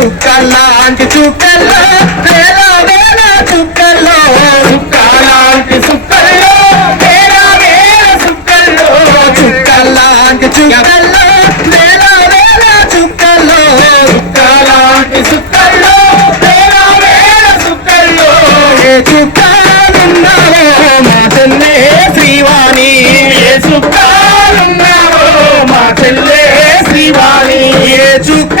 చుక్కలాంటి చుక్కల్లో వేల వేల చుక్కల్లో. చుక్కలాంటి చుక్కల్లో వేల వేల చుక్కల్లో. చుక్కలాంటి చుక్కల్లో వేల వేల చుక్కల్లో. చుక్కలాంటి చుక్కల్లో వేల వేల చుక్కల్లో. ఏ చుక్కలున్నావో మా చెల్లె శ్రీవాణి. ఏ చుక్కలున్నావో మా చెల్లె శ్రీవాణి. ఏ చుక్క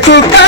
Chuca.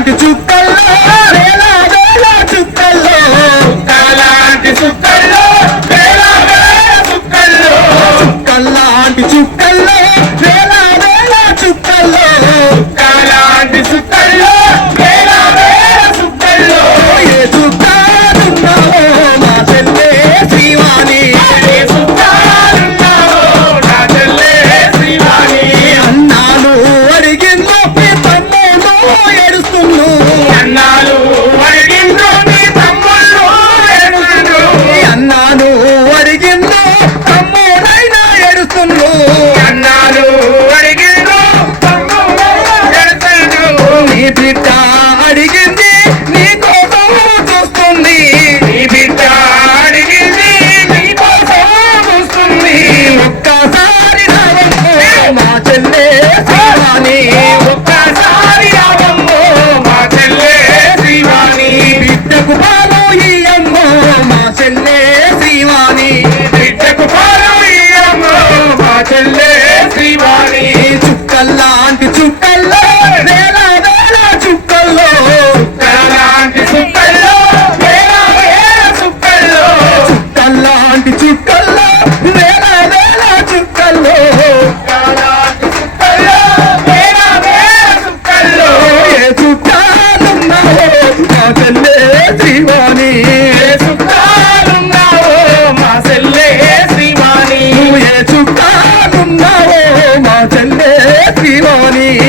and the Duke చెల్లె